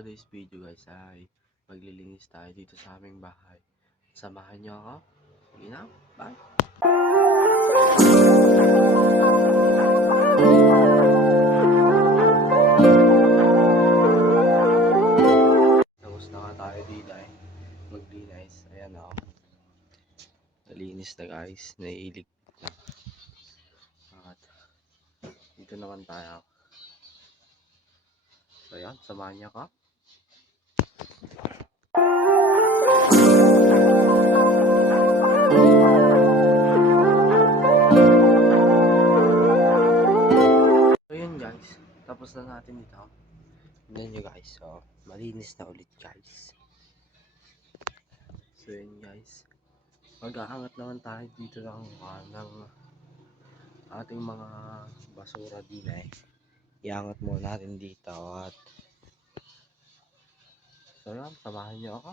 today's video guys ay maglilinis tayo dito sa aming bahay. Samahan niyo ako. Sige na, bye! Tapos na nga tayo dito ay maglinis. Ayan o. Nalinis na guys. Naiilig na. At dito naman tayo. So ayan, samahan niyo ako. So yun guys, tapos na natin dito. Tignan nyo guys, so malinis na ulit guys. So yun guys, mag-aangat naman tayo dito ng ating mga basura din eh. Iangat muna natin dito at so yun, samahan nyo ako.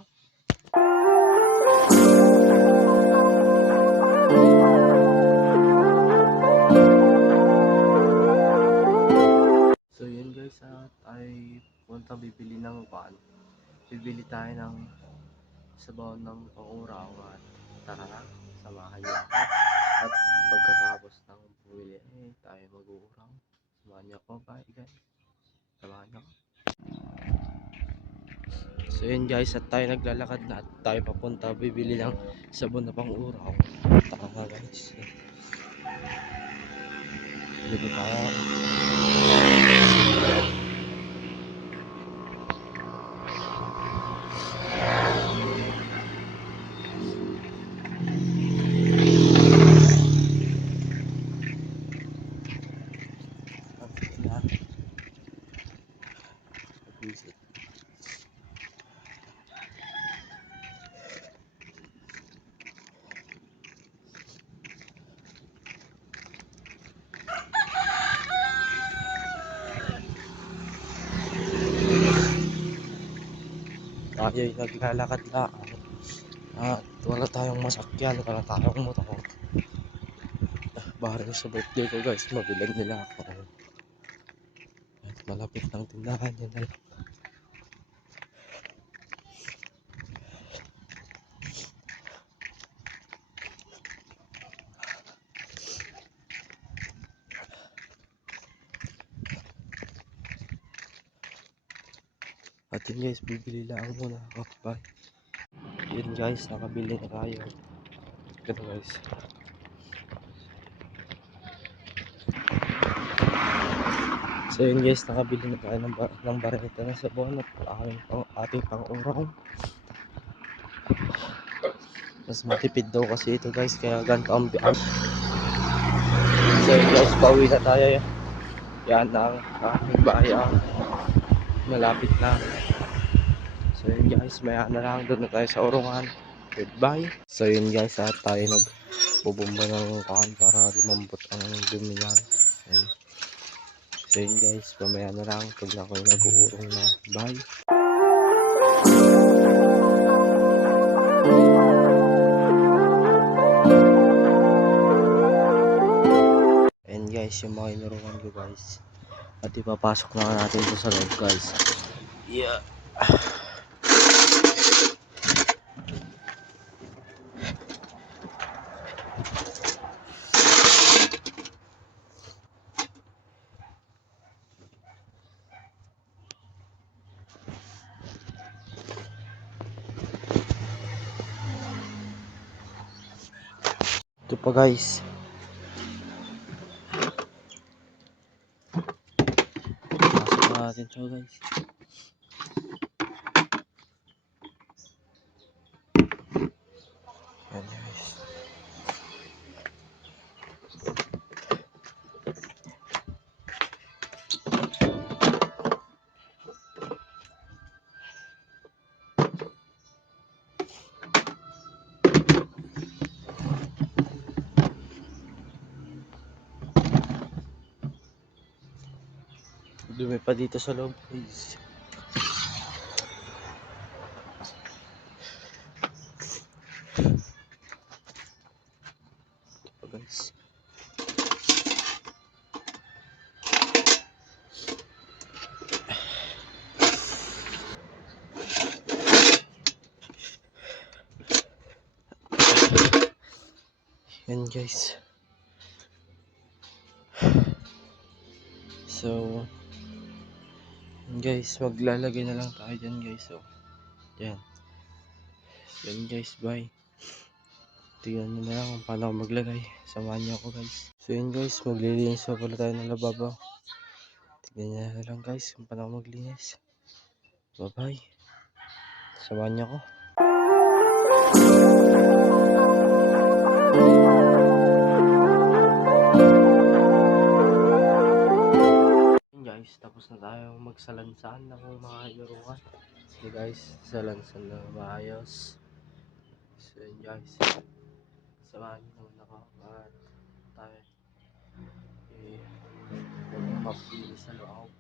So yun guys, at ay punta bibili ng bibili tayo ng sabaw ng pang-uraw at tara na, samahan niyo ako. At pagkatapos ng bumili tayo mag-uuraw. Samahan niyo ako, bye guys. Samahan niyo ako. So yun guys, at tayo naglalakad na at tayo papunta bibili ng sabon na pang-uraw. Tara na guys. Bili tayo. Tayo ay naglalakad na at wala tayong masakyan, wala tayong motor. Bareng sa birthday ko guys, mabilag nila ako. At malapit ng tindahan yan na lang. At yun guys, bibili lang muna ako. Bye. Yun guys, nakabili na tayo. Ito guys. So yun guys, nakabili na tayo ng bareta na sabon at ating pang-uraw. Mas matipid daw kasi ito guys, kaya ganito ang so yun guys, pauwi na tayo. Yan ang aming bayan. Malapit na. So yun guys, maya na lang, doon na tayo sa Urungan. Goodbye. So yun guys, at tayo nagbubumba ng kaan para lumambot ang dumi yan. So yun guys, mamaya na lang pag ako'y nag-uurong na. Bye. And guys, yung mga inurungan ko guys. At ipapasok na natin ito sa loob guys. Yeah. Ito pa guys. Pasok na natin ito guys. Yan guys. Dumi pa dito sa loob guys. Ito pa guys. Yan guys. So, yan guys, maglalagay na lang tayo dyan guys. So, yan. So, yan guys, bye. Tingnan nyo na lang kung paano ako maglagay. Samahan nyo ako guys. So yan guys, maglilinis pa pala tayo ng lababo. Tingnan nyo na lang guys kung paano ako maglinis. Bye bye. Samahan nyo ako. Yan guys, tapos na tayo magsalansan ng mga laruan. So guys, salansan na maayos. So yan guys, samahan nyo naman ako at tayo mag-maglinis sa loob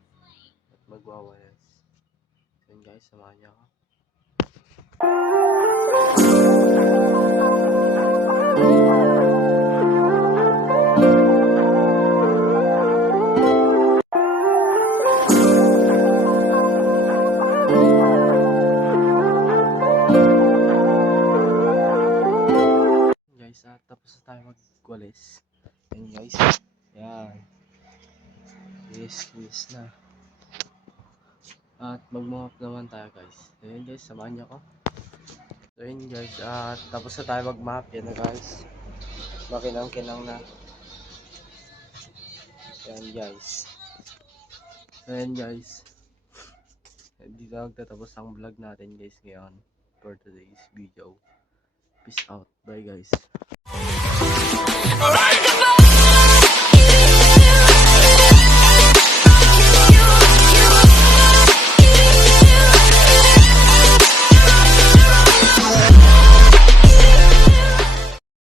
at magwawalas. So yan guys, samahan nyo ako. Guys, tapos na tayo magwalis. Yan guys, yan. Yes na. At mag-mop naman tayo guys. So yun guys, samahan nyo ako. So yun guys, tapos na tayo mag-mop. Yan na guys. Makinang-kinang na. Yan guys. So yun guys. Dito nagtatapos ang vlog natin guys ngayon for today's video. Peace out. Bye guys.